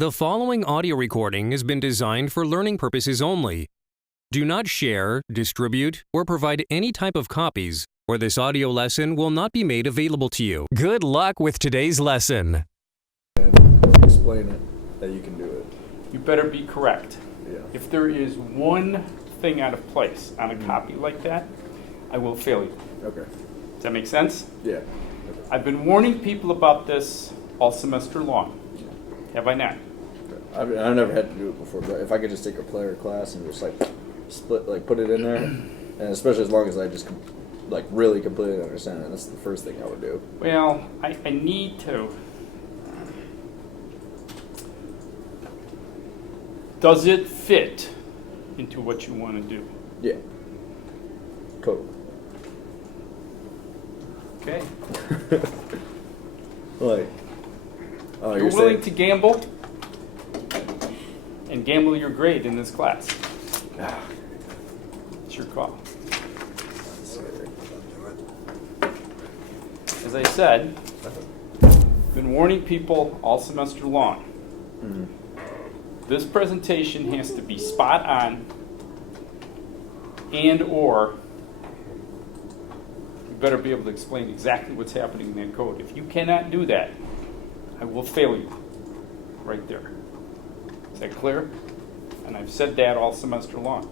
The following audio recording has been designed for learning purposes only. Do not share, distribute, or provide any type of copies, or this audio lesson will not be made available to you. Good luck with today's lesson. And explain it that you can do it. You better be correct. Yeah. If there is one thing out of place on a copy like that, I will fail you. Okay. Does that make sense? Yeah. Okay. I've been warning people about this all semester long. Have I not? I've never had to do it before, but if I could just take a player class and just put it in there, and especially as long as I just really completely understand it, that's the first thing I would do. Well, I need to. Does it fit into what you want to do? Yeah. Totally. Okay. Oh, You're willing to gamble and gamble your grade in this class. It's your call. As I said, been warning people all semester long. Mm-hmm. This presentation has to be spot on and/or you better be able to explain exactly what's happening in that code. If you cannot do that, I will fail you right there. Is that clear? And I've said that all semester long.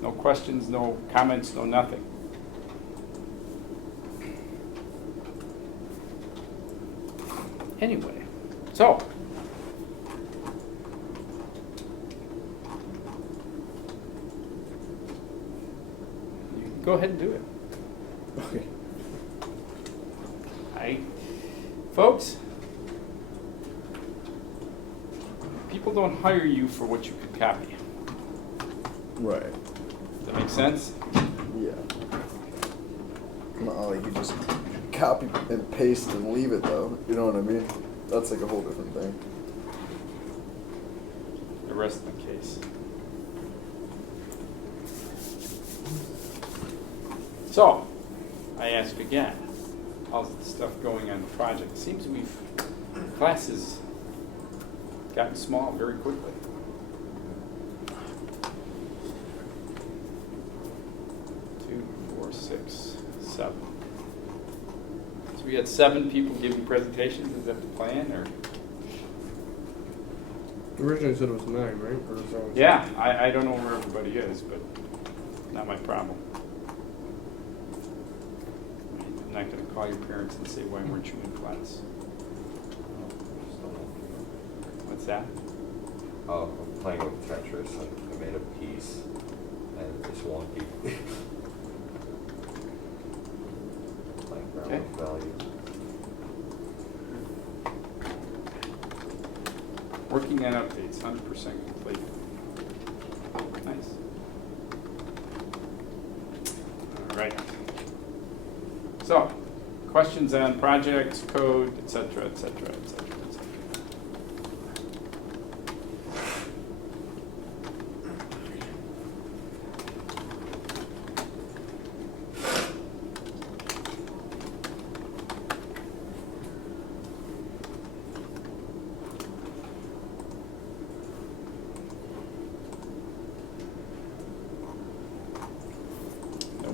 No questions, no comments, no nothing. Anyway, so you can go ahead and do it. Okay. Folks, people don't hire you for what you could copy. Right. Does that make sense? Yeah. Not like you just copy and paste and leave it though. You know what I mean? That's like a whole different thing. The rest of the case. So, I ask again, how's the stuff going on the project? It seems classes gotten small very quickly. 2, 4, 6, 7. So we had 7 people giving presentations. Is that the plan, or? Originally said it was 9, right? Or is that Yeah, I don't know where everybody is, but not my problem. I'm not going to call your parents and say, why weren't you in class? What's that? I'm playing with Tetris. I made a piece, and it's wonky. Playing around Okay. with value. Working on updates, 100% complete. Nice. All right. So, questions on projects, code, etc., etc., etc., etc.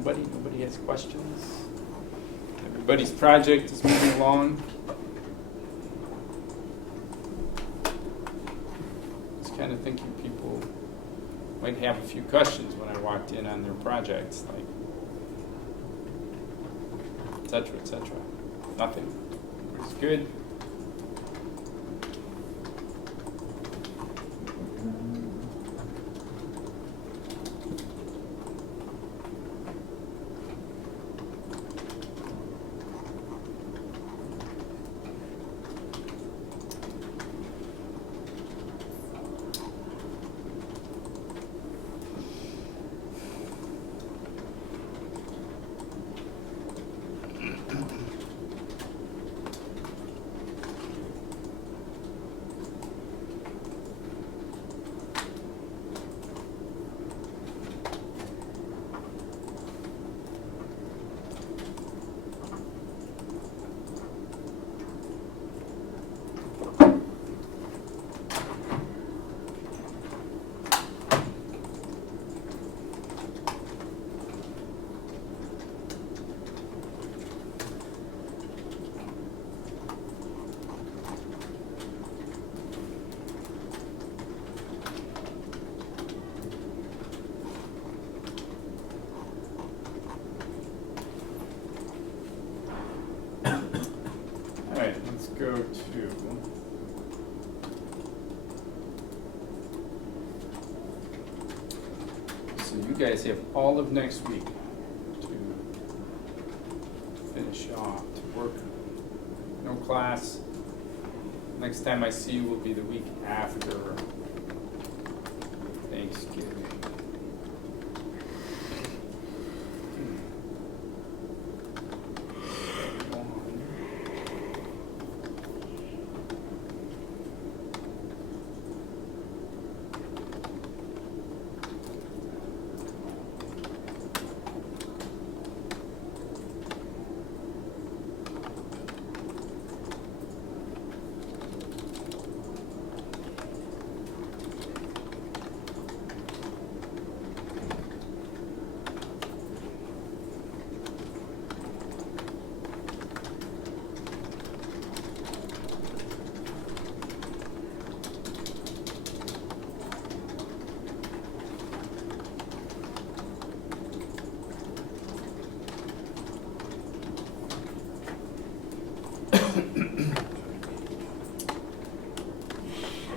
Nobody has questions? Everybody's project is moving along. Just kind of thinking people might have a few questions when I walked in on their projects, like et cetera, et cetera. Nothing. It's good. to. So you guys have all of next week to finish off, to work. No class. Next time I see you will be the week after Thanksgiving.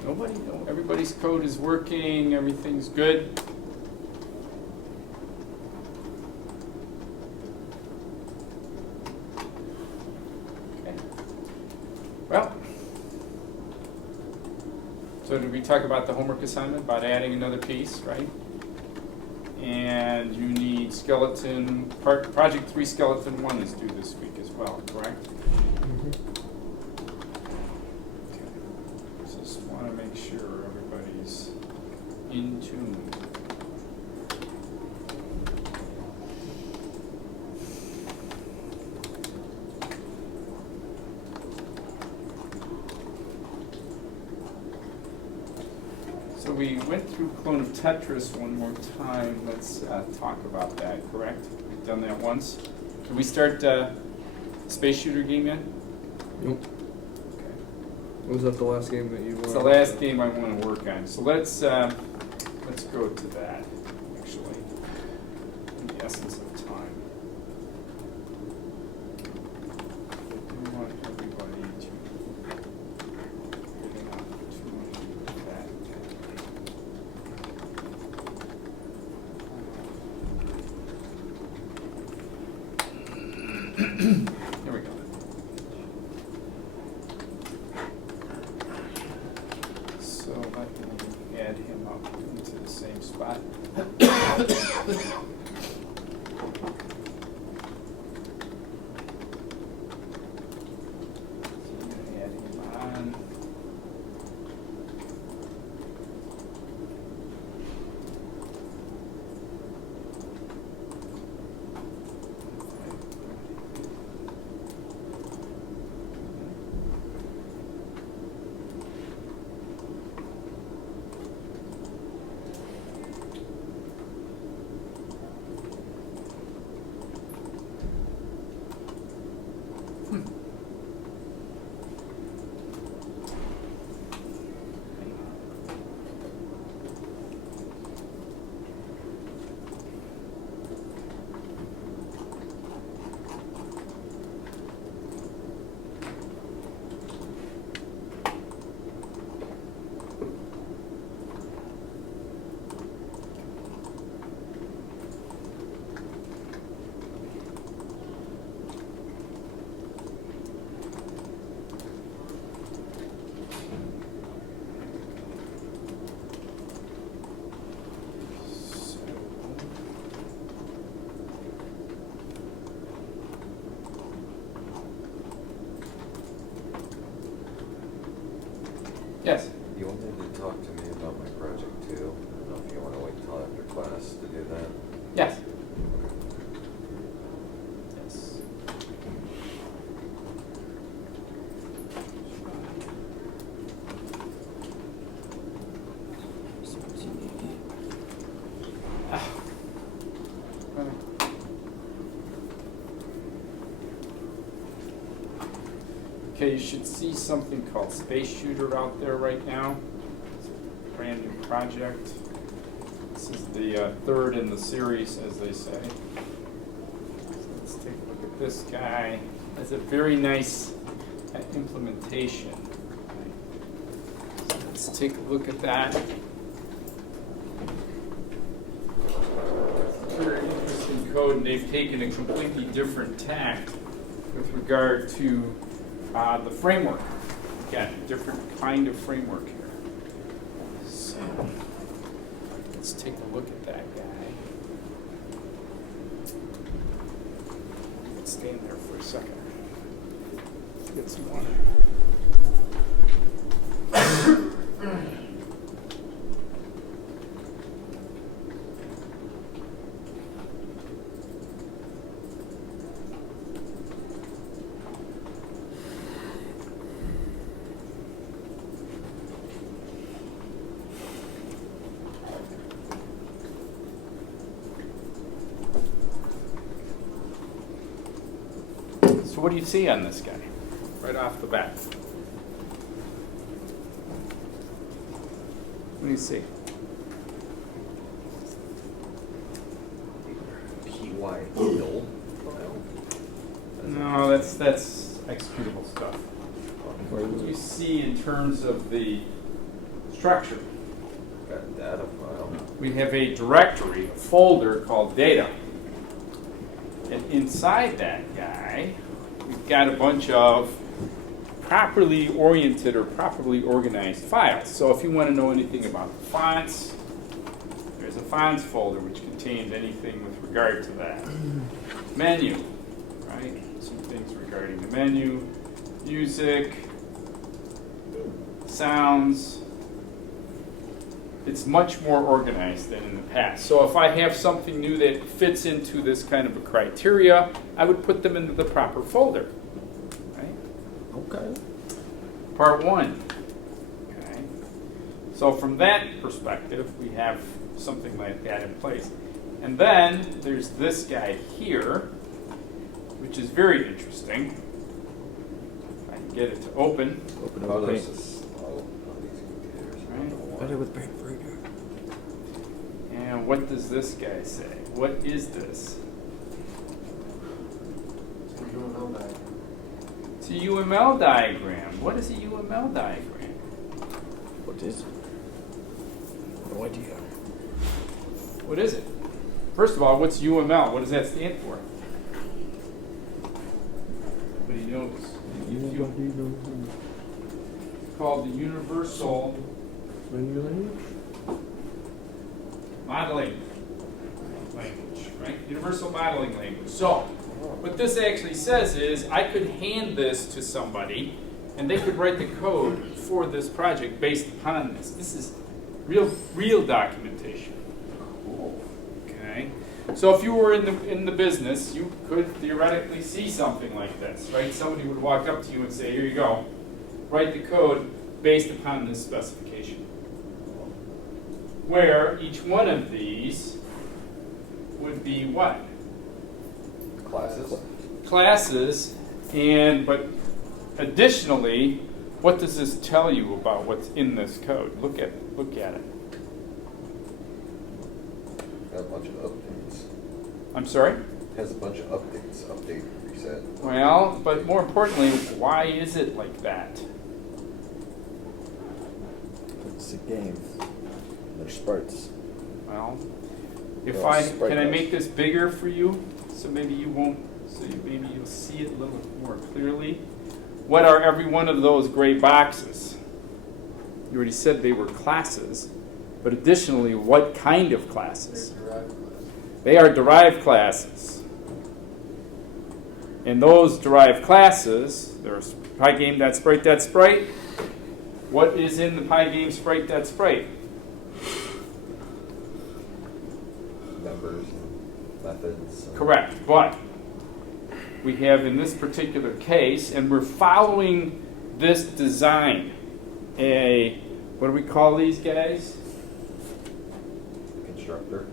Nobody? No, everybody's code is working, everything's good. Okay. Well, so did we talk about the homework assignment, about adding another piece, right? And you need skeleton, project 3 skeleton 1 is due this week as well, correct? Just want to make sure everybody's in tune. So we went through Clone of Tetris one more time. Let's talk about that, correct? We've done that once. Can we start Space Shooter game yet? Nope. Okay. Was that the last game that you It's the last game I want to work on. So let's go to that, actually, in the essence of time. I do want everybody to get an opportunity with that. Here we go. So let me add him up into the same spot. So I'm going to add him on. Yes. You wanted to talk to me about my project too? I don't know if you want to wait till after class to do that. Yes. Yes. Okay, you should see something called Space Shooter out there right now. It's a brand new project. This is the third in the series, as they say. So let's take a look at this guy. It's a very nice implementation. So let's take a look at that. Very interesting code, and they've taken a completely different tack with regard to the framework. Again, a different kind of framework here. So let's take a look at that guy. Let's stay in there for a second. Get some water. So what do you see on this guy, right off the bat? What do you see? PY build file? No, that's executable stuff. What do you see in terms of the structure? Got a data file. We have a directory, a folder called data. And inside that guy, we've got a bunch of properly oriented or properly organized files. So if you want to know anything about fonts, there's a fonts folder which contains anything with regard to that. Menu, right? Some things regarding the menu, music, sounds. It's much more organized than in the past. So if I have something new that fits into this kind of a criteria, I would put them into the proper folder. Right? Okay. Part one. Okay. So from that perspective, we have something like that in place. And then there's this guy here, which is very interesting. If I can get it to open. Open Oh, up this paint. is all on these computers. Right. Better with paint for you. And what does this guy say? What is this? It's a UML diagram. What is a UML diagram? What is it? No idea. What is it? First of all, what's UML? What does that stand for? Nobody knows. It's called the Universal Modeling Language, right? Universal Modeling Language. So, what this actually says is I could hand this to somebody and they could write the code for this project based upon this. This is real documentation. Okay? So if you were in the business, you could theoretically see something like this, right? Somebody would walk up to you and say, here you go, write the code based upon this specification. Where each one of these would be what? Classes. Classes, but additionally, what does this tell you about what's in this code? Look at it. Got a bunch of updates. I'm sorry? Has a bunch of updates. Update, reset. Well, but more importantly, why is it like that? It's a game. They're sprites. Well, Well, sprite can I guys. make this bigger for you, so maybe you won't, maybe you'll see it a little more clearly. What are every one of those gray boxes? You already said they were classes, but additionally, what kind of classes? They are derived classes. And those derived classes, there's pygame.sprite.sprite. What is in the pygame.sprite.sprite? Members and methods. And Correct, but we have in this particular case, and we're following this design, what do we call these guys? Constructor.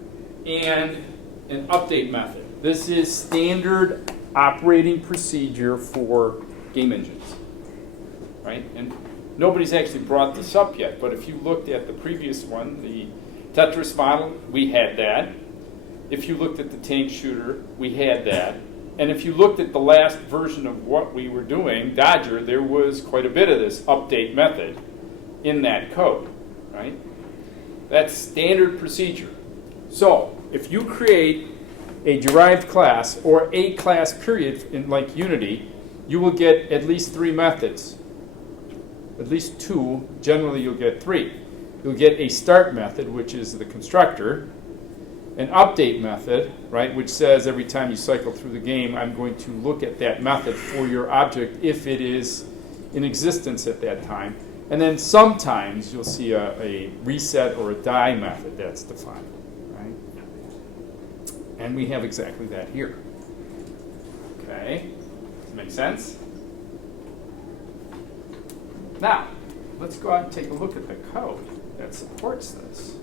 And an update method. This is standard operating procedure for game engines, right? And nobody's actually brought this up yet, but if you looked at the previous one, the Tetris model, we had that. If you looked at the tank shooter, we had that. And if you looked at the last version of what we were doing, Dodger, there was quite a bit of this update method in that code, right? That's standard procedure. So if you create a derived class or a class period in like Unity, you will get at least 3 methods. At least 2, generally you'll get 3. You'll get a start method, which is the constructor, an update method, right, which says every time you cycle through the game, I'm going to look at that method for your object if it is in existence at that time. And then sometimes you'll see a reset or a die method that's defined, right? And we have exactly that here. Okay, does that make sense? Now, let's go out and take a look at the code that supports this.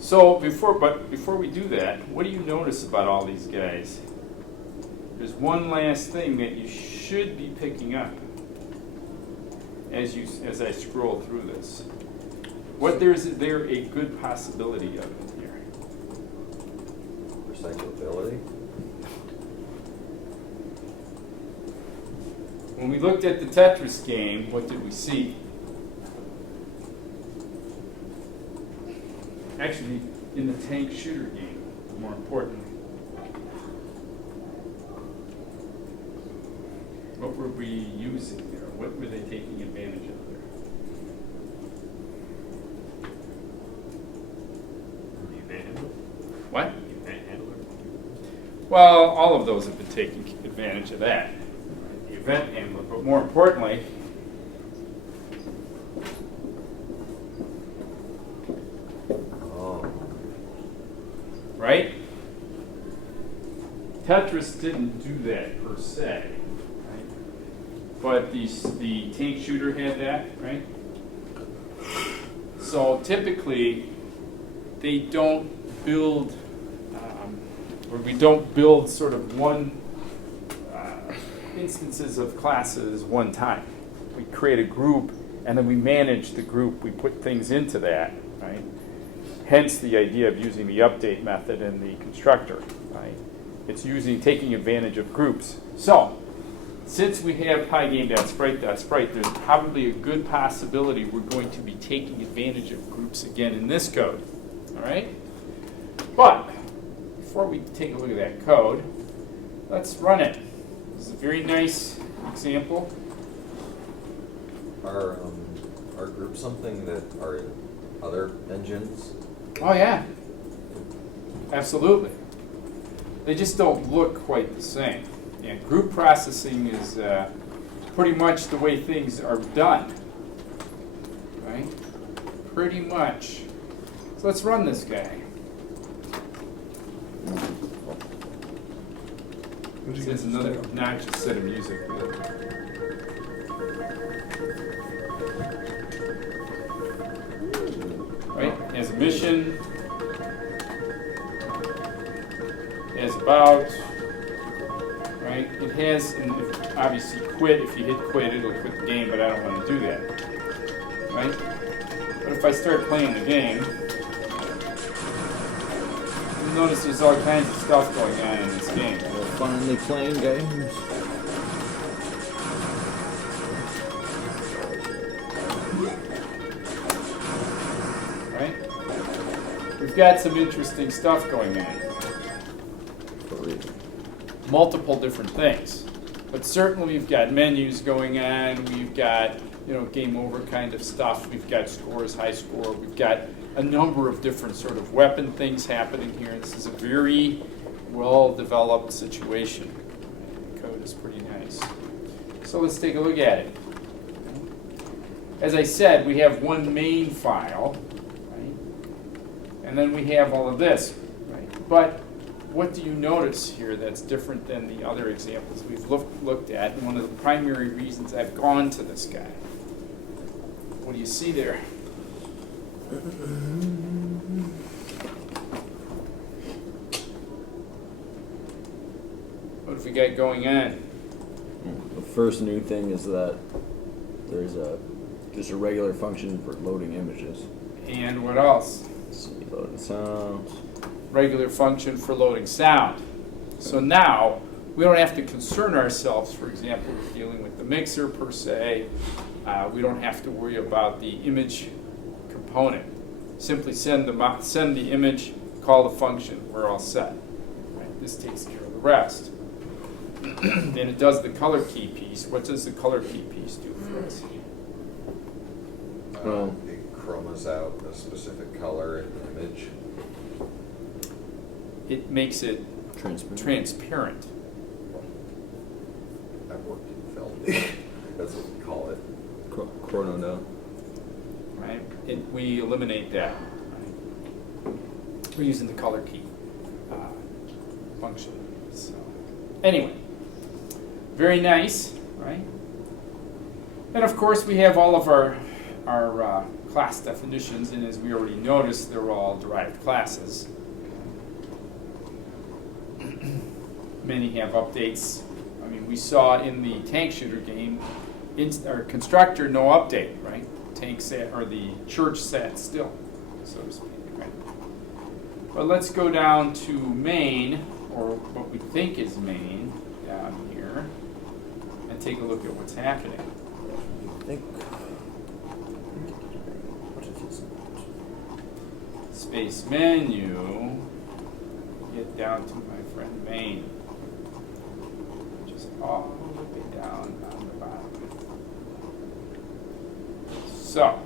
So before we do that, what do you notice about all these guys? There's one last thing that you should be picking up as I scroll through this. Is there a good possibility of it here? Recyclability? When we looked at the Tetris game, what did we see? Actually, in the tank shooter game, more importantly. What were we using there? What were they taking advantage of there? The event handler. What? The event handler. Well, all of those have been taking advantage of that. The event handler, but more importantly, right? Tetris didn't do that per se, right? But the tank shooter had that, right? So typically, they don't build, or we don't build sort of one instances of classes one time. We create a group, and then we manage the group. We put things into that, right? Hence the idea of using the update method in the constructor, right? It's taking advantage of groups. So, since we have pygame.sprite, there's probably a good possibility we're going to be taking advantage of groups again in this code, all right? But, before we take a look at that code, let's run it. This is a very nice example. Are groups something that are in other engines? Oh yeah, absolutely. They just don't look quite the same. And group processing is pretty much the way things are done, right? Pretty much. So let's run this guy. This is another obnoxious set of music. Right? Has a mission. Has about. Right? It has, and obviously quit. If you hit quit, it'll quit the game, but I don't want to do that. Right? But if I start playing the game, you'll notice there's all kinds of stuff going on in this game. We're finally playing games. Right? We've got some interesting stuff going on. Multiple different things. But certainly we've got menus going on, we've got, game over kind of stuff, we've got scores, high score, we've got a number of different sort of weapon things happening here. This is a very well-developed situation. The code is pretty nice. So let's take a look at it. As I said, we have one main file, right? And then we have all of this, right? But what do you notice here that's different than the other examples we've looked at? And one of the primary reasons I've gone to this guy. What do you see there? What have we got going on? The first new thing is that there's just a regular function for loading images. And what else? Let's see, loading sounds. Regular function for loading sound. So now we don't have to concern ourselves, for example, with dealing with the mixer per se. We don't have to worry about the image component. Simply send the image, call the function, we're all set. Right? This takes care of the rest. Then it does the color key piece. What does the color key piece do for us? It chromas out a specific color in the image. It makes it transparent. I've worked in film. That's what we call it. Chrono now. Right? We eliminate that. Right? We're using the color key function. So, anyway, very nice, right? And of course, we have all of our class definitions, and as we already noticed, they're all derived classes. Many have updates. I mean, we saw in the tank shooter game, our constructor, no update, right? Tank sat, or the church sat still, so to speak, right? But let's go down to main, or what we think is main, down here, and take a look at what's happening. I think. What is this? Space menu, get down to my friend main. Just all the way down on the bottom. So,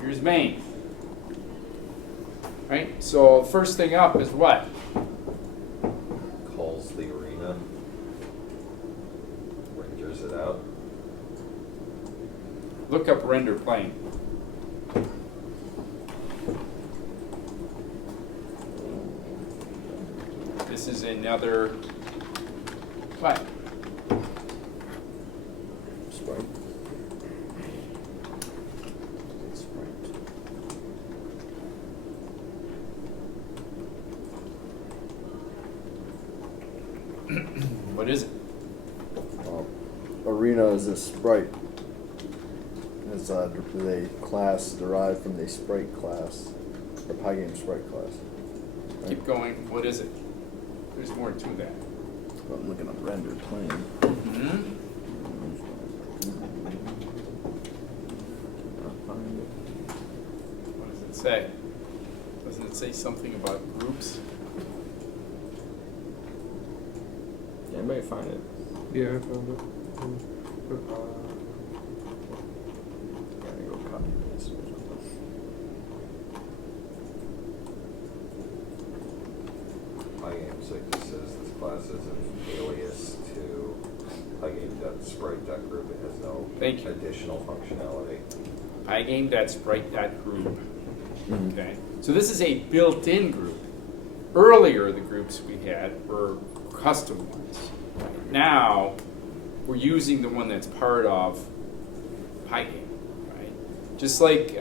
here's main. Right? So, first thing up is what? Calls the arena. Renders it out. Look up render plane. This is another, what? Sprite. What is it? Arena is a sprite. It's a class derived from the sprite class, the Pygame sprite class. Right? Keep going. What is it? There's more to that. Well, I'm looking up render plane. Mm-hmm. What does it say? Doesn't it say something about groups? Yeah, anybody find it? Yeah, I found it. Gotta go copy this or something. Pygame 6 says this class is an alias to Pygame.sprite.group. It has no Thank you. additional functionality. Pygame.sprite.group. Okay. So this is a built-in group. Earlier, the groups we had were custom ones. Right now, we're using the one that's part of Pygame, right? Just like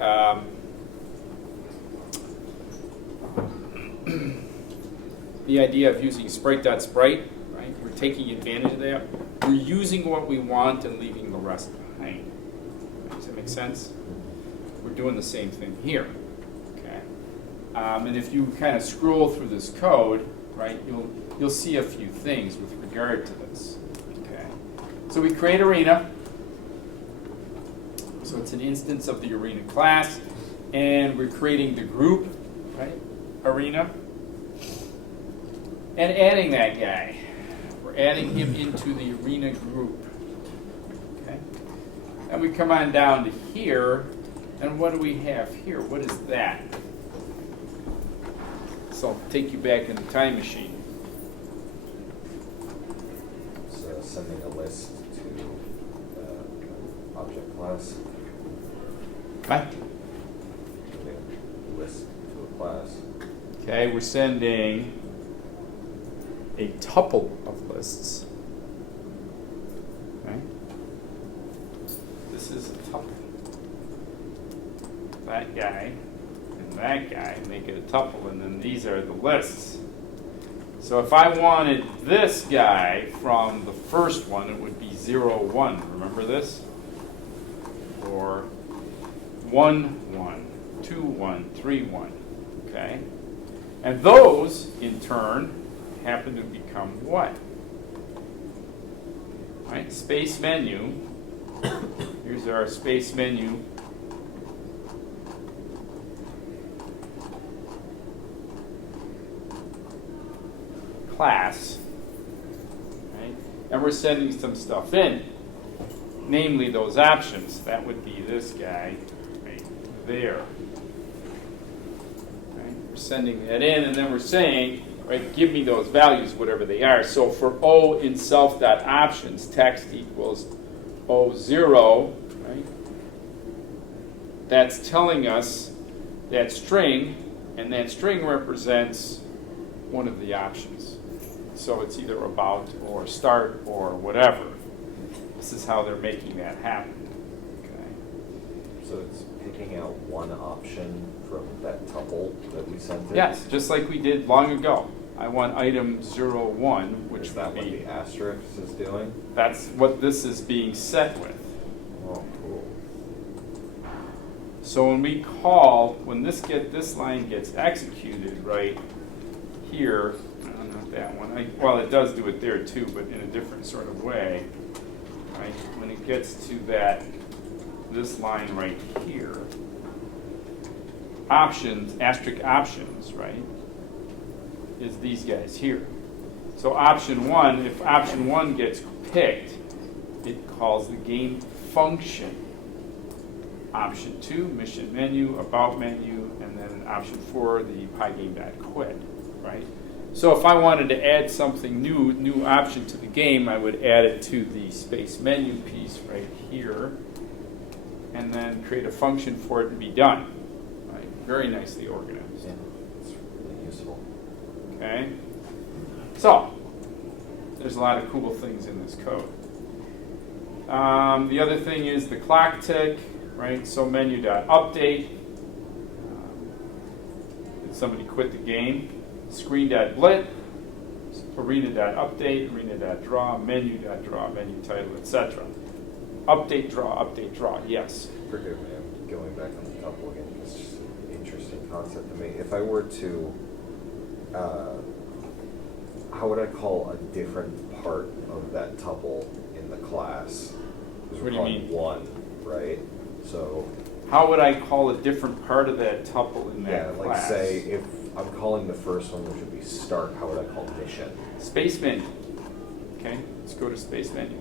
the idea of using sprite.sprite, right? We're taking advantage of that. We're using what we want and leaving the rest behind. Does that make sense? We're doing the same thing here. Okay. And if you kind of scroll through this code, right, you'll see a few things with regard to this. Okay. So we create arena. So it's an instance of the arena class, and we're creating the group, right? Arena. And adding that guy. We're adding him into the arena group. Okay. And we come on down to here, and what do we have here? What is that? So I'll take you back in the time machine. So sending a list to object class. Right? Sending a list to a class. Okay, we're sending a tuple of lists. Right? This is a tuple. That guy and that guy make it a tuple, and then these are the lists. So if I wanted this guy from the first one, it would be 0, 1. Remember this? Or 1, 1, 2, 1, 3, 1. Okay? And those, in turn, happen to become what? right? Space menu. Here's our space menu. Class, right? And we're sending some stuff in, namely those options. That would be this guy right there. Right? We're sending that in, and then we're saying, right, give me those values, whatever they are. So for O in self.options, text equals O0, right? That's telling us that string, and that string represents one of the options. So it's either about or start or whatever. This is how they're making that happen. Okay. So it's picking out one option from that tuple that we sent in? Yes, just like we did long ago. I want item 01, which Is that would what be, the asterisk is doing? that's what this is being set with. Oh, cool. So when we call, when this line gets executed right here, not that one. Well, it does do it there too, but in a different sort of way. Right? When it gets to this line right here, options, asterisk options, right, is these guys here. So option 1, if option 1 gets picked, it calls the game function. Option 2, mission menu, about menu, and then option 4, the pygame.quit, right? So if I wanted to add something new option to the game, I would add it to the space menu piece right here, and then create a function for it and be done. Right? Very nicely organized. Yeah, it's really useful. Okay? So, there's a lot of cool things in this code. The other thing is the clock tick, right? So menu.update. Did somebody quit the game? Screen.blit, arena.update, arena.draw, menu.draw, menu title, etc. Update, draw, yes. Forgive me, I'm going back on the tuple again. It's just an interesting concept to me. If I were to, how would I call a different part of that tuple in the class? Because What do you mean? One, right? So. How would I call a different part of that tuple in that Yeah, class? like say if I'm calling the first one, which would be start, how would I call mission? Space menu. Okay, let's go to space menu.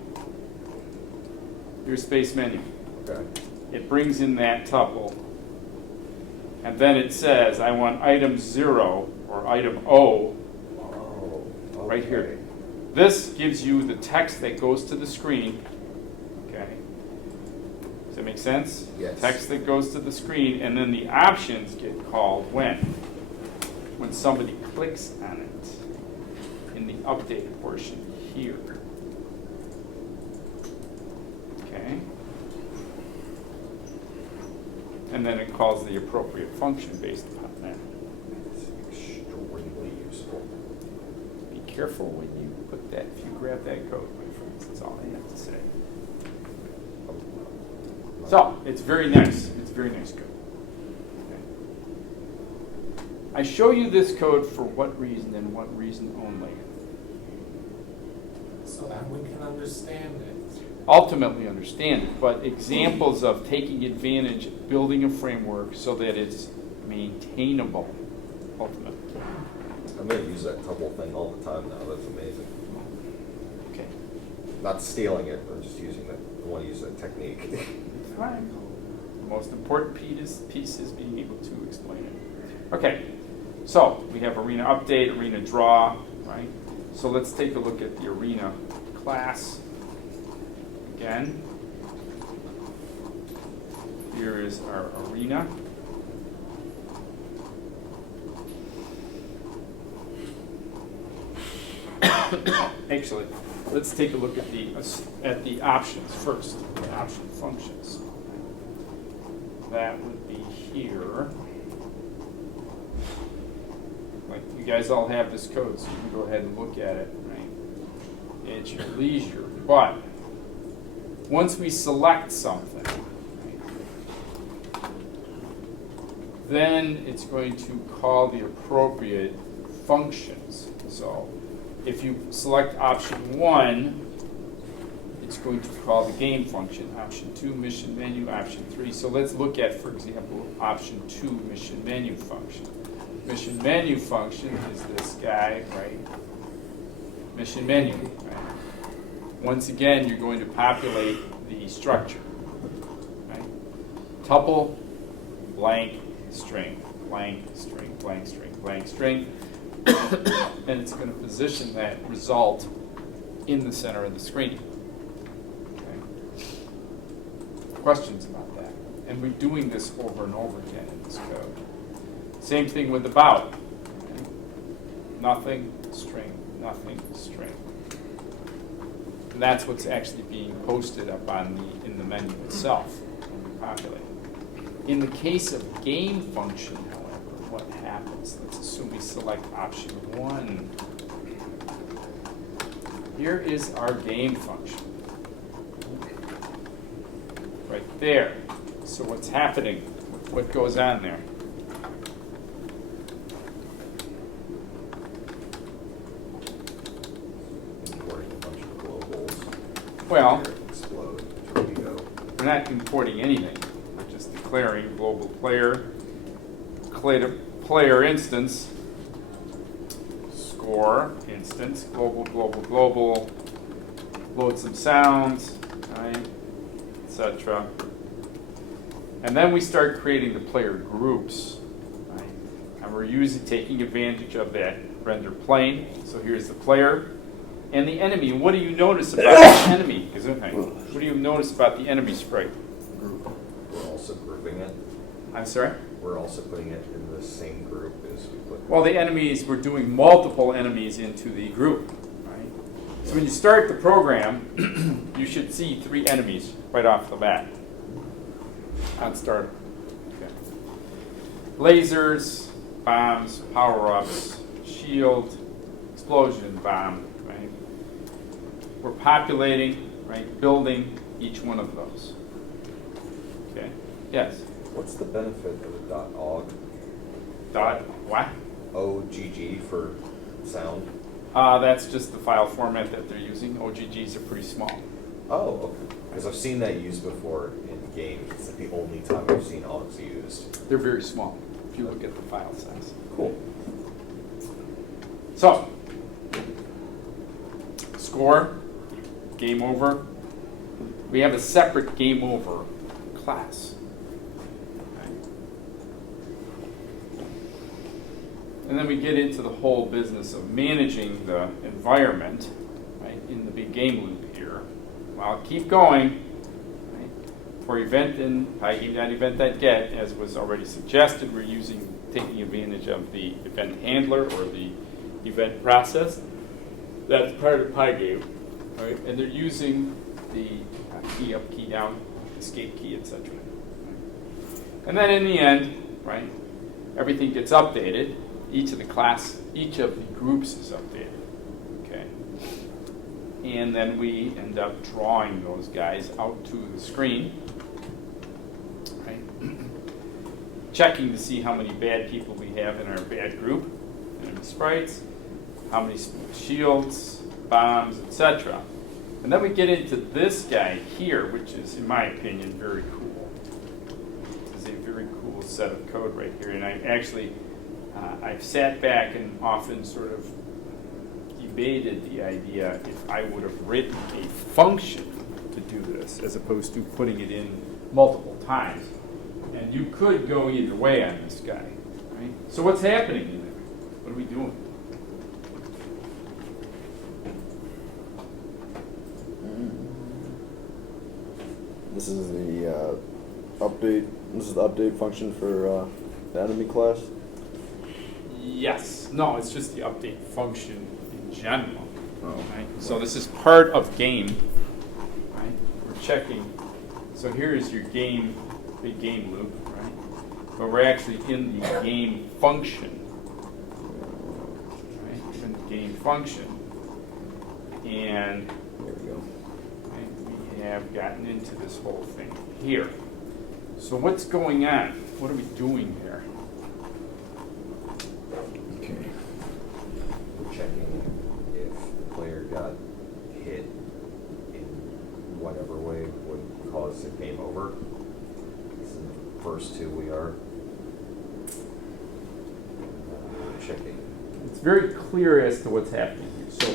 Here's space menu. Okay. It brings in that tuple, and then it says I want item 0 or item O Oh, okay. right here. This gives you the text that goes to the screen. Okay. Does that make sense? Yes. Text that goes to the screen, and then the options get called when? When somebody clicks on it in the update portion here. Okay. And then it calls the appropriate function based upon that. It's extremely useful. Be careful when you put that, if you grab that code, my friends, that's all I have to say. So, it's very nice. It's very nice code. Okay. I show you this code for what reason and what reason only? So that we can understand it. Ultimately understand it, but examples of taking advantage, building a framework so that it's maintainable, ultimately. I'm going to use that tuple thing all the time now. That's amazing. Okay. Not stealing it, but just using that. I want to use that technique. Fine. The most important piece is being able to explain it. Okay, so we have arena update, arena draw, right? So let's take a look at the arena class again. Here is our arena. Actually, let's take a look at the options first, the option functions. That would be here. Like, you guys all have this code, so you can go ahead and look at it, right, at your leisure. But once we select something, right, then it's going to call the appropriate functions. So if you select option 1, it just going to call the game function. Option 2, mission menu, option 3. So let's look at, for example, option 2, mission menu function. Mission menu function is this guy, right? Mission menu, right? Once again, you're going to populate the structure, right? Tuple, blank, string, blank, string, blank, string, blank, string. And it's going to position that result in the center of the screen. Okay. Questions about that? And we're doing this over and over again in this code. Same thing with about. Okay. Nothing, string, nothing, string. And that's what's actually being posted up on in the menu itself when we populate. In the case of game function, however, what happens? Let's assume we select option 1. Here is our game function. Right there. So what's happening? What goes on there? Importing a bunch of globals. Well, Here, explode, torpedo. we're not importing anything. We're just declaring global player instance, score instance, global, global, global, load some sounds, right, etc. And then we start creating the player groups, right? And we're taking advantage of that render plane. So here's the player and the enemy. What do you notice about the enemy? What do you notice about the enemy sprite? Group. We're also grouping it. I'm sorry? We're also putting it in the same group as we put. Well, the enemies, we're doing multiple enemies into the group, right? So when you start the program, you should see 3 enemies right off the bat on start. Okay. Lasers, bombs, power-ups, shield, explosion, bomb, right? We're populating, right, building each one of those. Okay, yes? What's the benefit of the .ogg? Dot, what? OGG for sound? That's just the file format that they're using. OGGs are pretty small. Oh, okay. Because I've seen that used before in games. It's like the only time I've seen OGGs used. They're very small if you look at the file size. Cool. So, score, game over. We have a separate game over class. Okay. And then we get into the whole business of managing the environment, right, in the big game loop here. Well, I'll keep going. Right. For event in pygame.event.get, as was already suggested, we're taking advantage of the event handler or the event process. That's part of Pygame, right? And they're using the key up, key down, escape key, etc. And then in the end, right, everything gets updated. Each of the groups is updated. Okay. And then we end up drawing those guys out to the screen, right? Checking to see how many bad people we have in our bad group, enemy sprites, how many shields, bombs, etc. And then we get into this guy here, which is, in my opinion, very cool. This is a very cool set of code right here. And I've sat back and often sort of debated the idea if I would have written a function to do this, as opposed to putting it in multiple times. And you could go either way on this guy, right? So what's happening in there? What are we doing? This is the update. This is the update function for the enemy class. Yes. No, it's just the update function in general. Oh. Right? So this is part of game. Right? We're checking. So here is your game, big game loop, right? But we're actually in the game function. Right? We're in the game function. And There we go. right, we have gotten into this whole thing here. So what's going on? What are we doing there? Okay. We're checking if the player got hit in first two we are checking. It's very clear as to what's happening here. So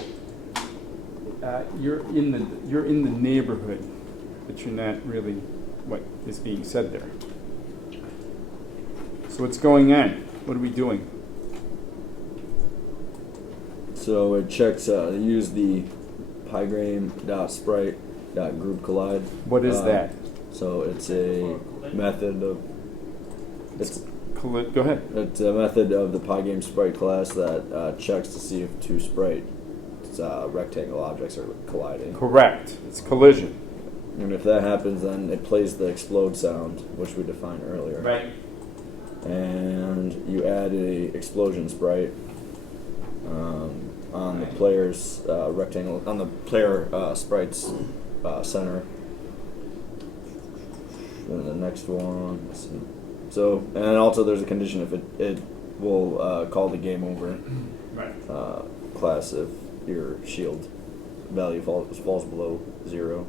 you're in the neighborhood, but you're not really what is being said there. So what's going on? What are we doing? So it checks. Use the pygame.sprite.group collide. What is that? So it's a method of. Go ahead. It's a method of the Pygame sprite class that checks to see if two rectangle objects are colliding. Correct. It's collision. And if that happens, then it plays the explode sound, which we defined earlier. Right. And you add a explosion sprite on the player's rectangle, on the player sprite's center. Then the next one. Let's see. So, and also there's a condition if it will call the game over class if your shield value falls below 0.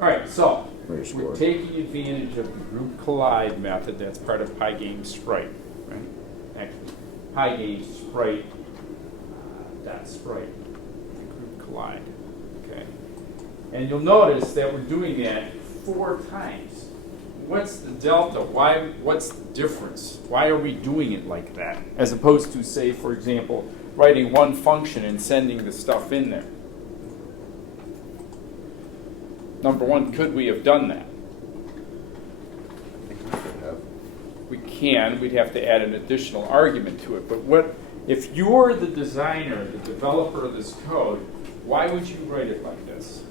All right, so Or your we're score. taking advantage of the group collide method that's part of Pygame Sprite, right? Actually, Pygame Sprite dot Sprite, group collide, okay? And you'll notice that we're doing that 4 times. What's the delta? What's the difference? Why are we doing it like that? As opposed to, say, for example, writing one function and sending the stuff in there. Number one, could we have done that? I think we could have. We can. We'd have to add an additional argument to it. But what if you're the designer, the developer of this code, why would you write it like this?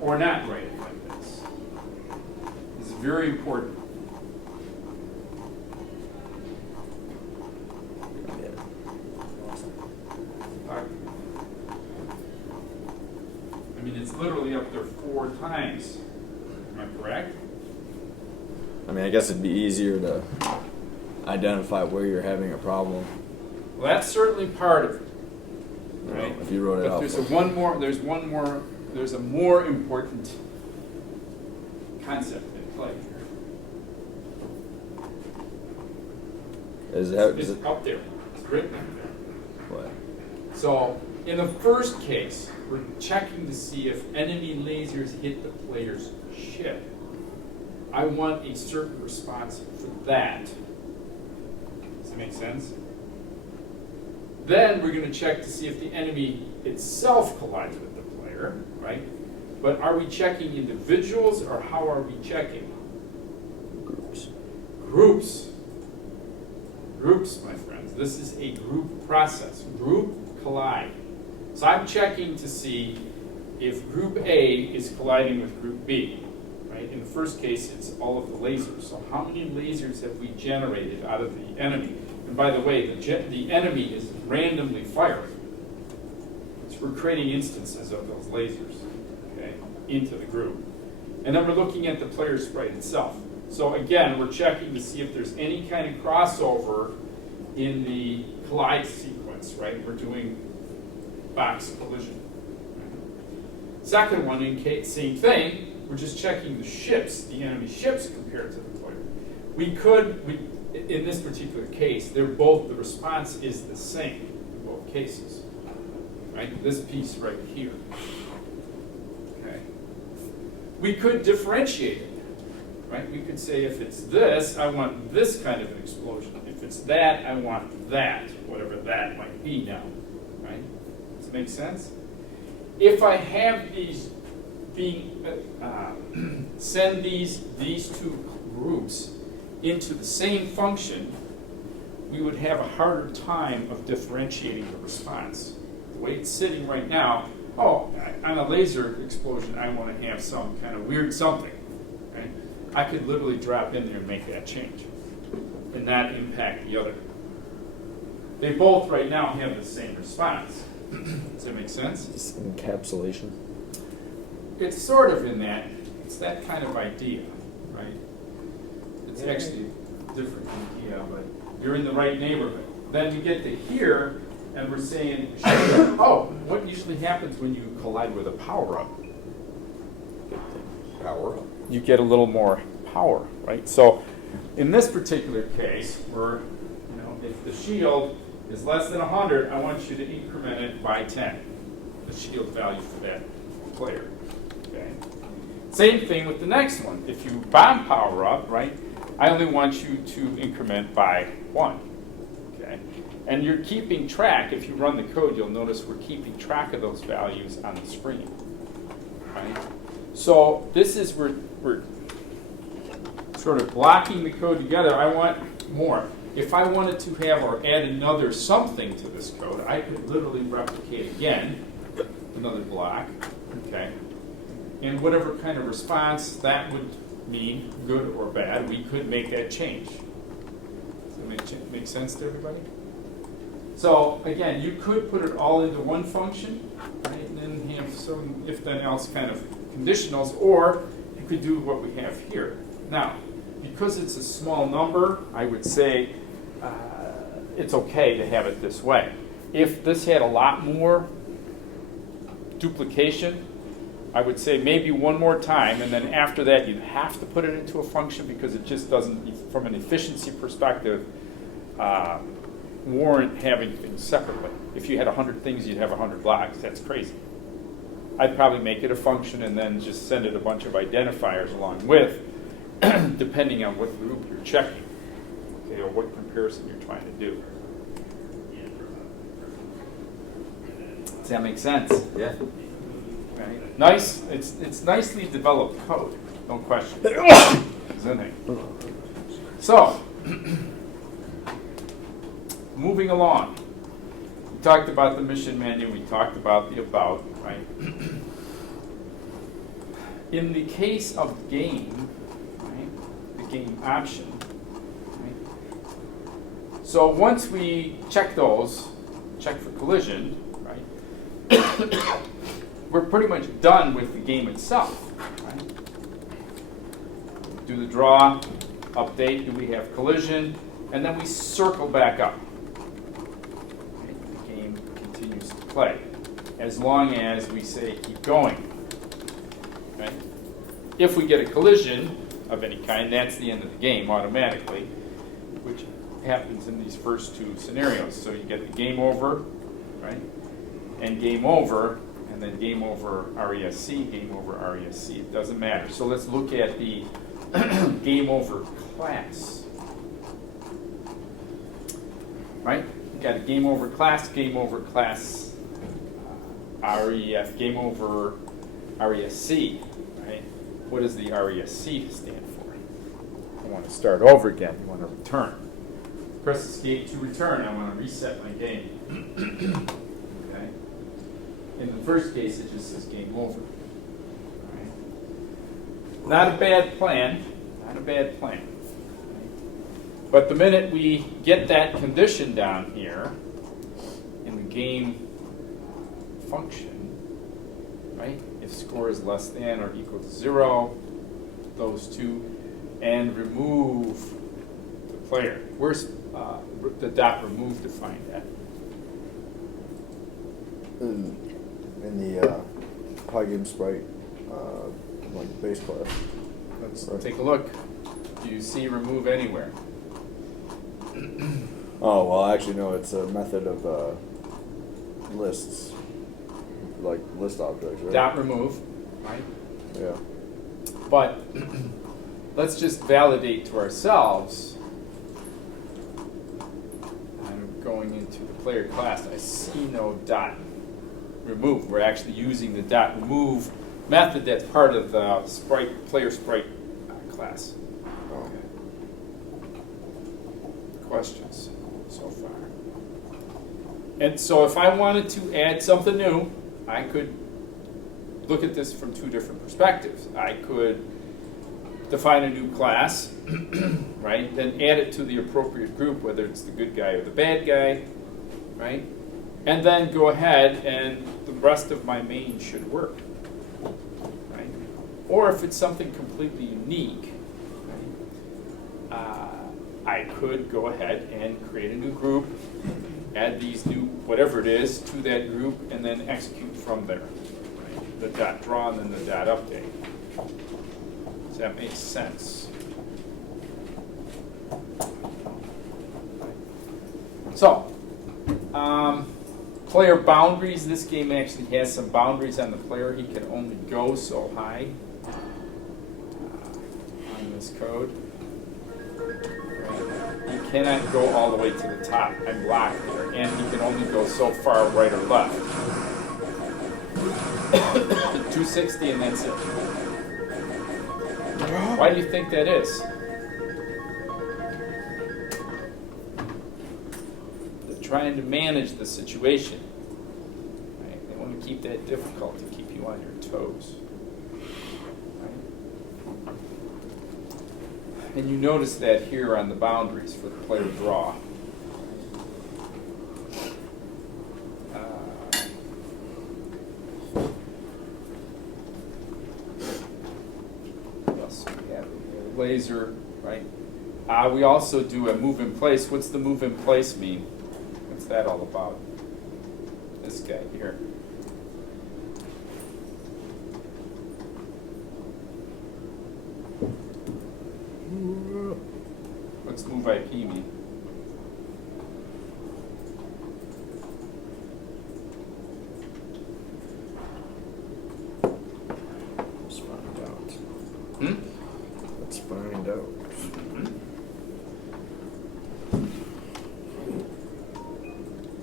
Or not write it like this? It's very important. I mean, it's literally up there 4 times. Am I correct? I mean, I guess it'd be easier to identify where you're having a problem. Well, that's certainly part of it, right? If you wrote it But out. there's a more important concept at play here. Is It's it up there. It's written up there. what? So in the first case, we're checking to see if enemy lasers hit the player's ship. I want a certain response for that. Does that make sense? Then we're going to check to see if the enemy itself collides with the player, right? But are we checking individuals or how are we checking? Groups. Groups. Groups, my friends. This is a group process. Group collide. So I'm checking to see if group A is colliding with group B. Right? In the first case, it's all of the lasers. So how many lasers have we generated out of the enemy? And by the way, the enemy is randomly firing. So we're creating instances of those lasers, okay, into the group. And then we're looking at the player sprite itself. So again, we're checking to see if there's any kind of crossover in the collide sequence, right? We're doing box collision. Second one, same thing. We're just checking the ships, the enemy ships compared to the player. In this particular case, the response is the same in both cases, right? This piece right here, okay? We could differentiate it, right? We could say if it's this, I want this kind of an explosion. If it's that, I want that, whatever that might be now, right? Does it make sense? If I have these send these 2 groups into the same function, we would have a harder time of differentiating the response. The way it's sitting right now, on a laser explosion, I want to have some kind of weird something. Right? I could literally drop in there and make that change and not impact the other. They both right now have the same response. Does that make sense? Just encapsulation. It's sort of in that. It's that kind of idea, right? It's actually a different idea, but you're in the right neighborhood. Then you get to here, and we're saying, what usually happens when you collide with a power-up? Power up. You get a little more power, right? So in this particular case, where if the shield is less than 100, I want you to increment it by 10, the shield value for that player. Okay. Same thing with the next one. If you bomb power up, right, I only want you to increment by 1. Okay. And you're keeping track. If you run the code, you'll notice we're keeping track of those values on the screen. Right? So this is we're sort of blocking the code together. I want more. If I wanted to have or add another something to this code, I could literally replicate again another block. Okay. And whatever kind of response that would mean, good or bad, we could make that change. Does that make sense to everybody? So again, you could put it all into one function, right, and then have some if-then-else kind of conditionals, or you could do what we have here. Now, because it's a small number, I would say it's okay to have it this way. If this had a lot more duplication, I would say maybe one more time, and then after that you'd have to put it into a function because it just doesn't, from an efficiency perspective, warrant having things separately. If you had 100 things, you'd have 100 blocks. That's crazy. I'd probably make it a function and then just send it a bunch of identifiers along with, depending on what group you're checking, okay, or what comparison you're trying to do. Does that make sense? Yeah. Right. Nice. It's nicely developed code, no question. Isn't it? So, moving along. We talked about the mission menu. We talked about the about. Right. In the case of the game, right, the game option. Right, so once we check those, check for collision, right, we're pretty much done with the game itself. Right? Do the draw, update, do we have collision, and then we circle back up. Right? The game continues to play as long as we say keep going. Right? If we get a collision of any kind, that's the end of the game automatically, which happens in these first two scenarios. So you get the game over, right, and game over, and then game over RESC, game over RESC. It doesn't matter. So let's look at the game over class. Right? We've got a game over class, REF, game over RESC. Right? What does the RESC stand for? I want to start over again. I want to return. Press escape to return. I want to reset my game. Okay? In the first case, it just says game over. Right? Not a bad plan. Not a bad plan. Right? But the minute we get that condition down here in the game function, right? If score is less than or equal to 0, those two, and remove the player. Where's the dot remove defined at? In the Pygame Sprite like base class. Let's take a look. Do you see remove anywhere? Oh, well, actually, no, it's a method of lists, like list objects, right? Dot remove, right? Yeah. But let's just validate to ourselves. I'm going into the player class. I see no dot remove. We're actually using the dot remove method that's part of the sprite player sprite class. Okay. Questions so far? And so if I wanted to add something new, I could look at this from two different perspectives. I could define a new class, right? Then add it to the appropriate group, whether it's the good guy or the bad guy, right? And then go ahead and the rest of my main should work, right? Or if it's something completely unique, right? I could go ahead and create a new group, add these new whatever it is to that group, and then execute from there. Right? The dot draw and then the dot update. Does that make sense? So, player boundaries. This game actually has some boundaries on the player. He can only go so high on this code. He cannot go all the way to the top. I'm blocked there. And he can only go so far right or left. 260 and that's it. Why do you think that is? They're trying to manage the situation. Right? They want to keep that difficult to keep you on your toes. Right? And you notice that here on the boundaries for the player draw. Laser, right? We also do a move in place. What's the move in place mean? What's that all about? This guy here. What's move IP mean? Let's find out. Hmm? Let's find out.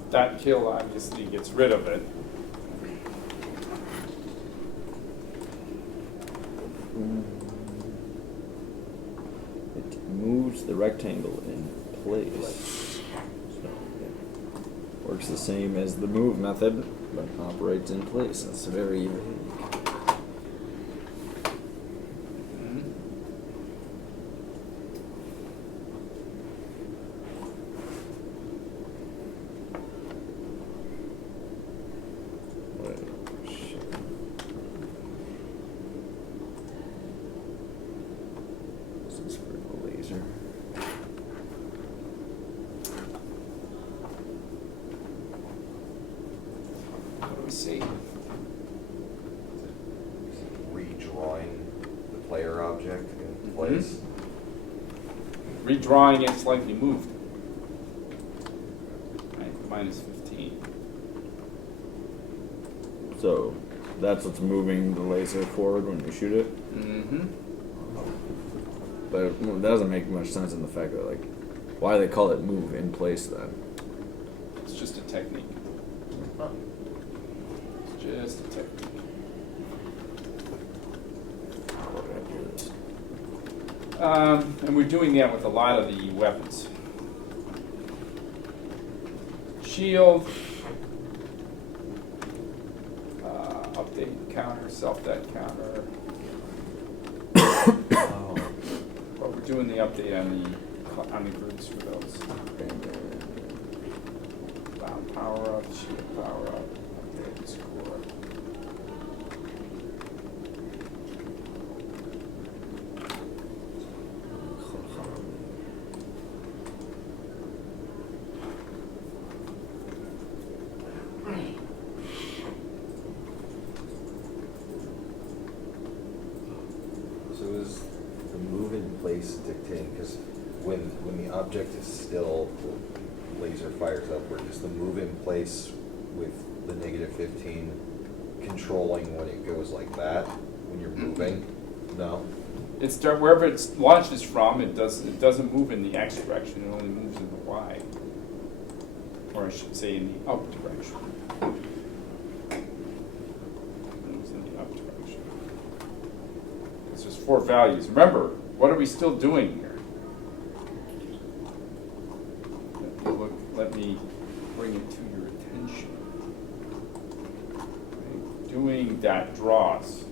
Dot kill obviously gets rid of it. It moves the rectangle in place. So, yeah. Works the same as the move method, but operates in place. That's very vague. See. Redrawing the player object in place. Redrawing it slightly moved. Right, minus 15. So that's what's moving the laser forward when you shoot it. Mm-hmm. But it doesn't make much sense in the fact that, like, why do they call it move in place then? It's just a technique. Just a technique. And we're doing that with a lot of the weapons. Shield, update counter, self-death counter. But we're doing the update on the groups for those. Bound power up, shield power up, update score. So is the move in place dictating, because when the object is still, the laser fires upward, is the move in place with the negative 15 controlling when it goes like that, when you're moving? No? It's wherever it launches from, it doesn't move in the X direction, it only moves in the Y. Or I should say in the up direction. It moves in the up direction. It's just 4 values. Remember, what are we still doing here? Let me bring it to your attention. Okay. Doing dot draws.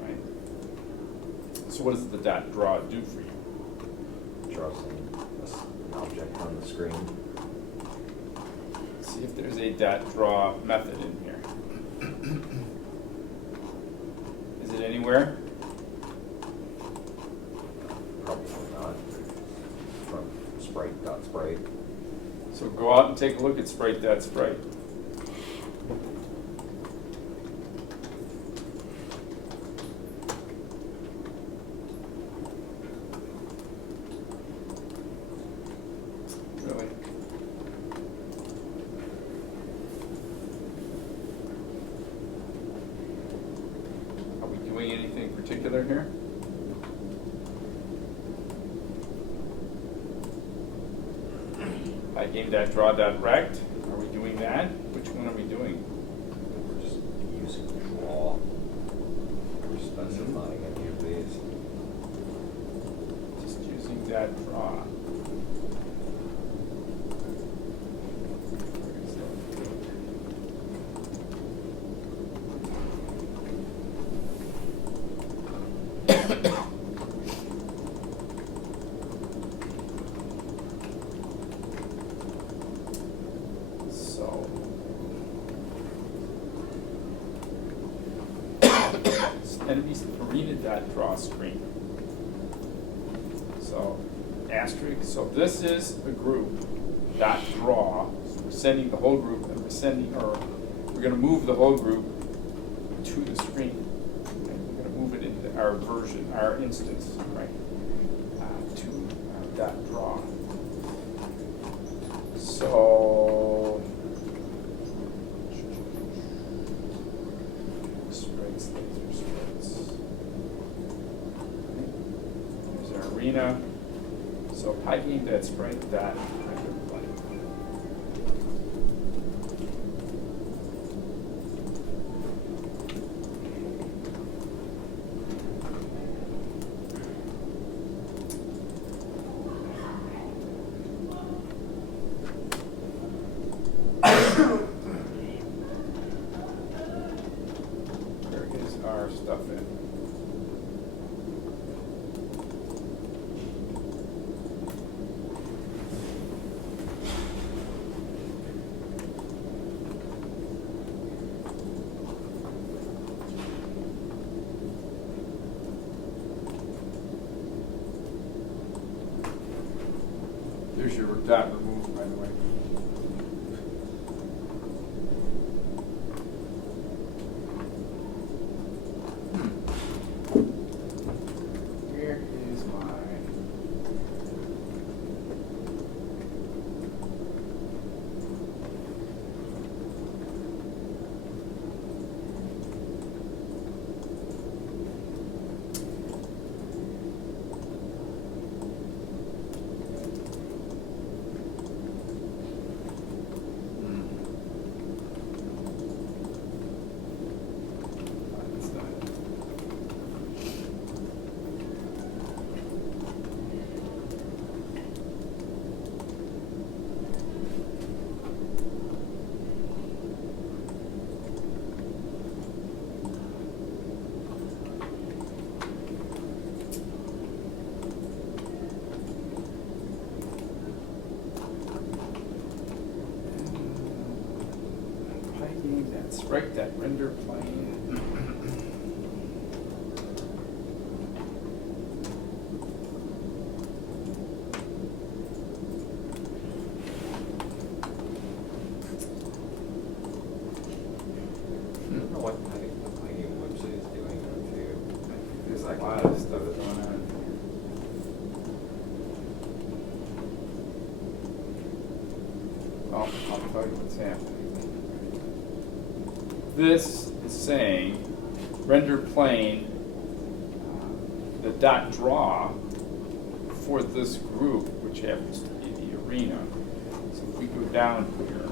Right? So what does the dot draw do for you? Draws an object on the screen. See if there's a dot draw method in here. Is it anywhere? Probably not. From sprite.sprite. So go out and take a look at sprite.sprite. Really? together here? PyGame.draw.rect. Are we doing that? Which one are we doing? We're just using draw. We're specifying any of these. Just using that draw. So enemies arena.draw screen. So asterisk. So this is the group dot draw. So we're sending the whole group, and we're going to move the whole group to the screen. Okay? We're going to move it into our version, our instance, right? To dot draw. So sprites, laser sprites. There's our arena. So PyGame.sprite dot render plane. Where is our stuff in? There's your dot removed, by the way. Where is my... That's not it. PyGame, that's right, that render plane. I don't know what the Pioneer website is doing now too. There's like a lot of stuff going on. Well, I'll tell you what's happening. This is saying render plane the dot draw for this group, which happens to be the arena. So if we go down here,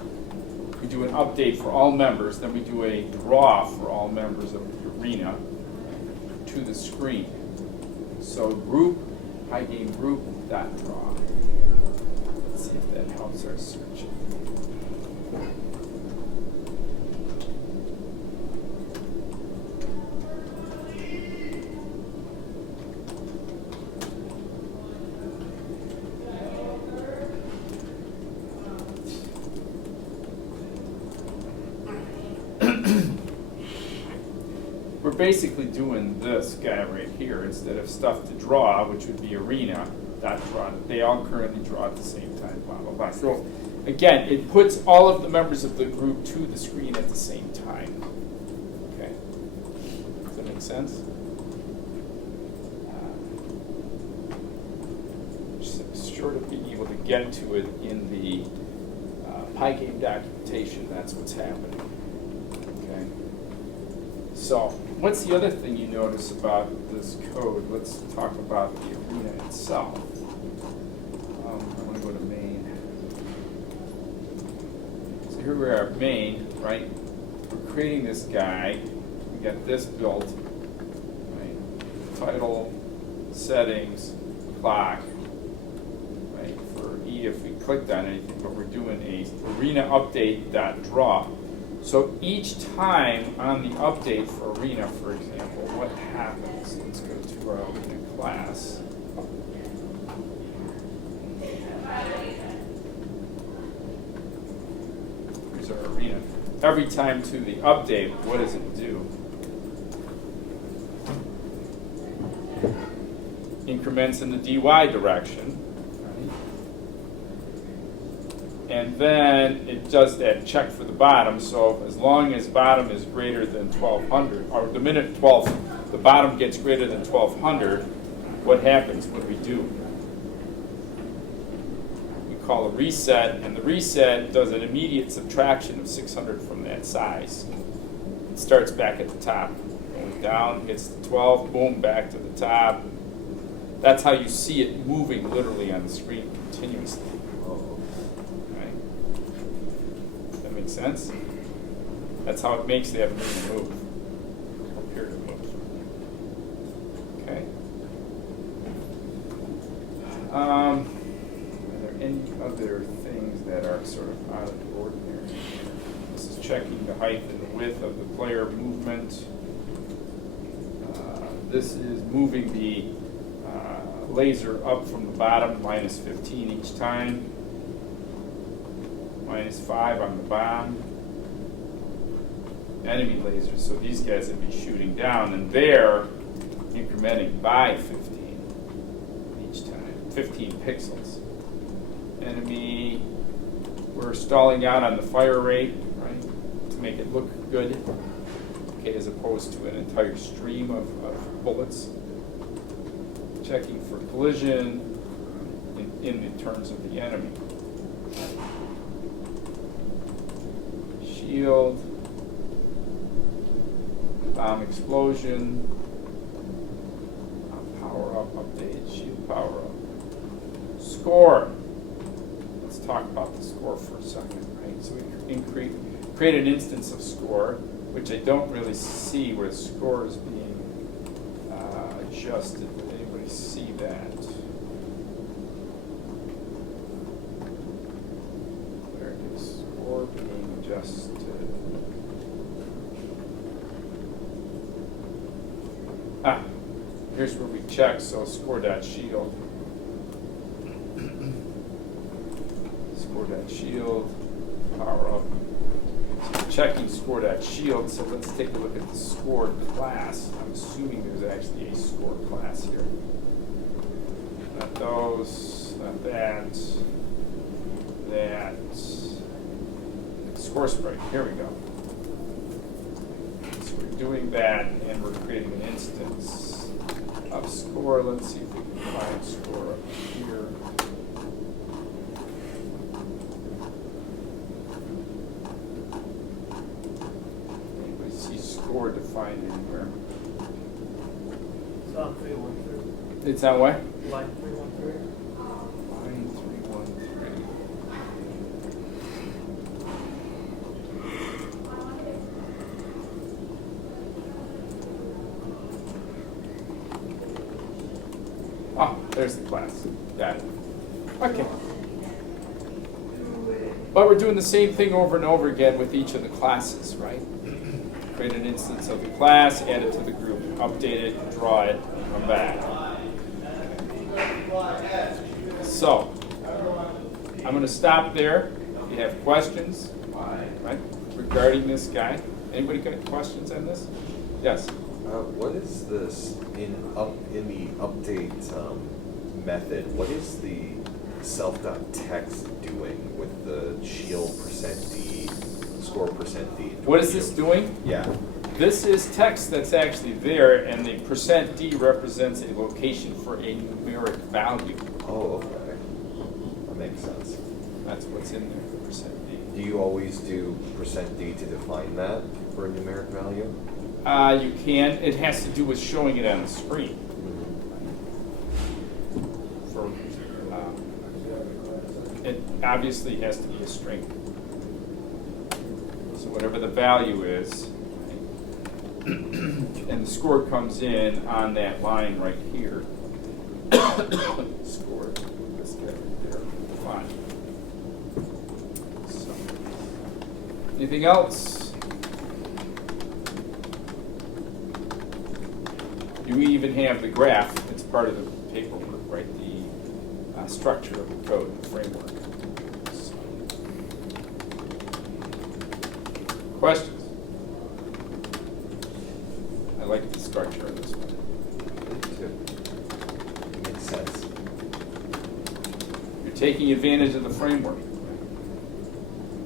we do an update for all members, then we do a draw for all members of the arena to the screen. So group, PyGame group dot draw. Let's see if that helps our searching. We're basically doing this guy right here instead of stuff to draw, which would be arena, dot draw. They all currently draw at the same time, blah, blah, blah. So again, it puts all of the members of the group to the screen at the same time. Okay. Does that make sense? Short of being able to get to it in the PyGame documentation, that's what's happening. Okay. So, what's the other thing you notice about this code? Let's talk about the arena itself. I want to go to main. So here we are, main, right? We're creating this guy. We got this built, right? Title, settings, clock, right? For E, if we clicked on anything, but we're doing a arena update.draw. So each time on the update for arena, for example, what happens? Let's go to our arena class. Here's our arena. Every time to the update, what does it do? Increments in the DY direction. And then it does that check for the bottom. So as long as bottom is greater than 1200, or the minute the bottom gets greater than 1200, what happens? What do we do? We call a reset, and the reset does an immediate subtraction of 600 from that size. It starts back at the top, going down, hits the 12, boom, back to the top. That's how you see it moving literally on the screen continuously. Make sense? That's how it makes the everything move. Appear to move. Okay. Are there any other things that are sort of out of the ordinary? This is checking the height and the width of the player movement. This is moving the laser up from the bottom, minus 15 each time. Minus 5 on the bottom. Enemy lasers, so these guys would be shooting down, and they're incrementing by 15 each time, 15 pixels. Enemy, we're stalling out on the fire rate, right, to make it look good, okay, as opposed to an entire stream of bullets. Checking for collision in the terms of the enemy. Shield, bomb explosion, power up, update, shield power up. Score. Let's talk about the score for a second, right? So we create an instance of score, which I don't really see where the score is being adjusted. Did anybody see that? Where is score being adjusted? Here's where we check, so score.shield. Score.shield, power up. So we're checking score.shield, so let's take a look at the score class. I'm assuming there's actually a score class here. Not those, not that, that. Score sprite, here we go. So we're doing that, and we're creating an instance of score. Let's see if we can find score up here. Anybody see score defined anywhere? It's on 313. It's on what? Line 313. Line 313. Oh, there's the class. Got it. Okay. But we're doing the same thing over and over again with each of the classes, right? Create an instance of the class, add it to the group, update it, draw it, come back. So, I'm going to stop there. If you have questions, right, regarding this guy. Anybody got questions on this? Yes. What is this in the update method? What is the self.text doing with the shield %D, score %D? What is this doing? Yeah. This is text that's actually there, and the %D represents a location for a numeric value. Oh, okay. That makes sense. That's what's in there, the %D. Do you always do %D to define that for a numeric value? You can. It has to do with showing it on the screen. For, it obviously has to be a string. So whatever the value is, and the score comes in on that line right here. Score, this guy right there, fine. So, anything else? You even have the graph. It's part of the paperwork, right? The structure of the code, the framework. So. Questions? I like the structure of this one. It makes sense. You're taking advantage of the framework,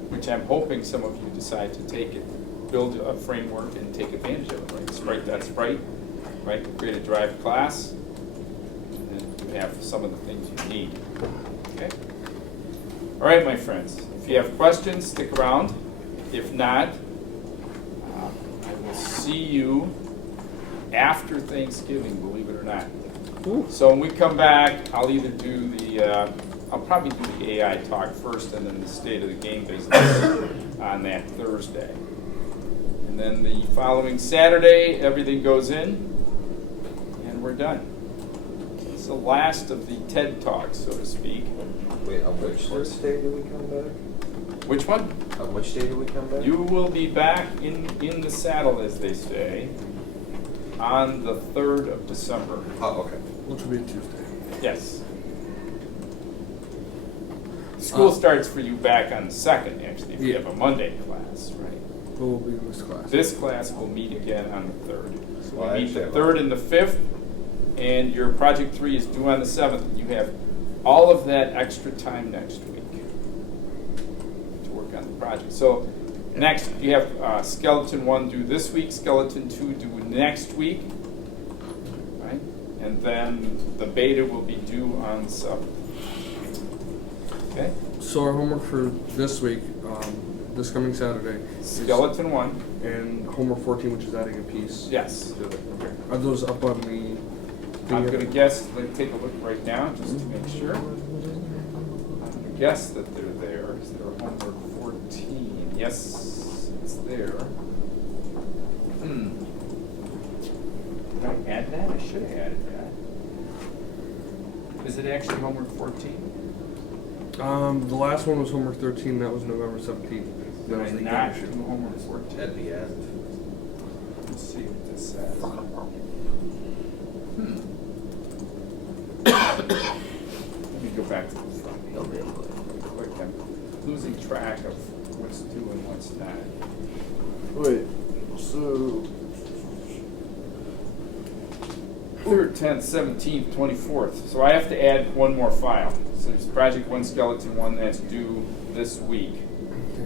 which I'm hoping some of you decide to take it, build a framework and take advantage of it, right? Sprite, right? Create a derived class, and you have some of the things you need, okay? All right, my friends, if you have questions, stick around. If not, I will see you after Thanksgiving, believe it or not. Ooh. So when we come back, I'll either do I'll probably do the AI talk first and then the state of the game business on that Thursday. And then the following Saturday, everything goes in and we're done. It's the last of the TED Talks, so to speak. Wait, on which Thursday do we come back? Which one? On which day do we come back? You will be back in the saddle, as they say, on the 3rd of December. Oh, okay. Which will be a Tuesday. Yes. School starts for you back on the 2nd, actually, if you have a Monday class, right? Who will be in this class? This class will meet again on the 3rd. So Well, we meet the actually, 3rd and the 5th, and your project 3 is due on the 7th. You have all of that extra time next week to work on the project. So next, you have Skeleton 1 due this week, Skeleton 2 due next week, right? And then the beta will be due on the 7th. Okay? So our homework for this week, this coming Saturday, Skeleton 1, and homework 14, which is adding a piece. yes. Okay. Are those up on the? I'm going to guess, let me take a look right now just to make sure. I'm going to guess that they're there. Is there homework 14? Yes, it's there. Did I add that? I should have added that. Is it actually homework 14? The last one was homework 13. That was November 17th. Did That I was the not game do issue. homework 14? At the end. Let's see what this says. Let me go back to the front. Real quick. I'm losing track of what's due and what's not. Wait, so 3rd, 10th, 17th, 24th. So I have to add one more file. So there's Project 1, Skeleton 1 that's due this week.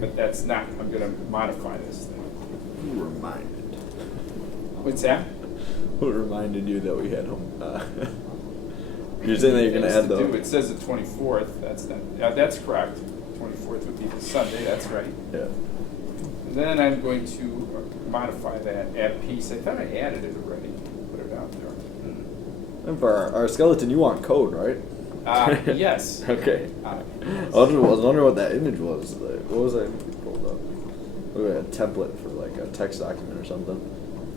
But that's not, I'm going to modify this thing. who reminded? What's that? Who reminded you that we had home? You're saying that you're gonna add the. It says the 24th. That's not. That's correct. 24th would be the Sunday. That's right. Yeah. And then I'm going to modify that. Add a piece. I thought I added it already. Put it out there. And for our skeleton, you want code, right? Yes. Okay. Yes. I was wondering what that image was. Like, what was that image pulled up? Look at a template for like a text document or something.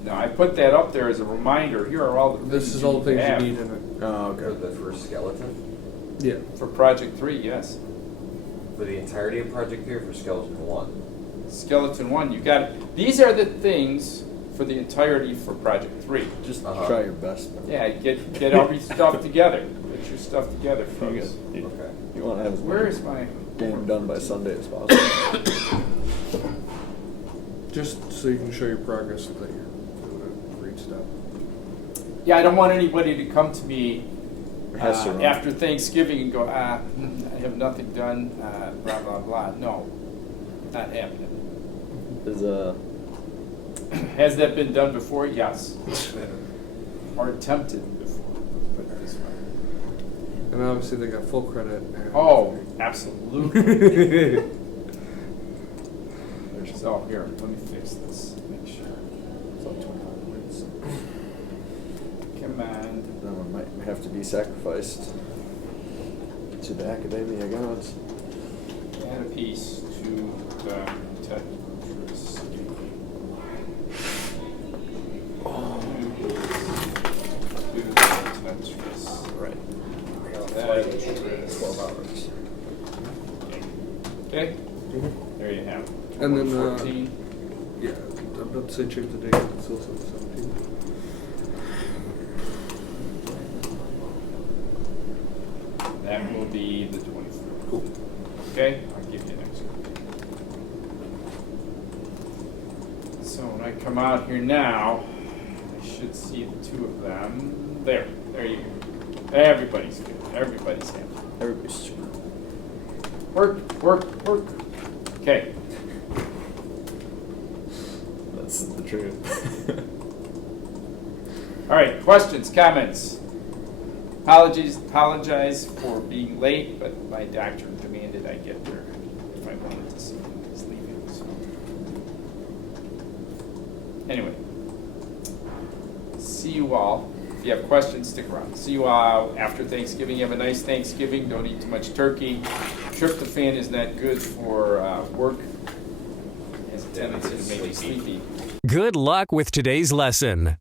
No, I put that up there as a reminder. Here are all the things This is all the things have you need in it. Oh, For okay. the first skeleton? Yeah. for Project 3. Yes. For the entirety of Project 3 or for skeleton 1? Skeleton 1. You got. These are the things for the entirety for Project 3. Just Uh-huh. try your best. Yeah. Get all your stuff together. Get your stuff together, You, folks. Okay. you want to have as Where much is my game done by Sunday as possible. Just so you can show your progress that you're doing it for each step. Yeah, I don't want anybody to come to me Has to run. after Thanksgiving and go, I have nothing done, blah, blah, blah. No, not happening. Is Has that been done before? Yes. Or attempted before, put it this way. And obviously they got full credit. And Oh, absolutely. So here, let me fix this. Make sure. So 25. Command. That one might have to be sacrificed to the academia gods. Add a piece to the Tetris game. To the Tetris. Right. Tetris. 12 hours. Okay? There you have it. And then, 14. Yeah, I'm about to say change the date. It's also the 17th. That will be the 24th. Cool. Okay? I'll give you next one. So when I come out here now, I should see the two of them. There you go. Everybody's good. Everybody's happy. Everybody's Work. Okay. That's the truth. All right, questions, comments? Apologize for being late, but my doctor demanded I get there if I wanted to see him. He's leaving. So. Anyway, see you all. If you have questions, stick around. See you all after Thanksgiving. Have a nice Thanksgiving. Don't eat too much turkey. Tryptophan is not good for work. It has a tendency to make you sleepy. Good luck with today's lesson.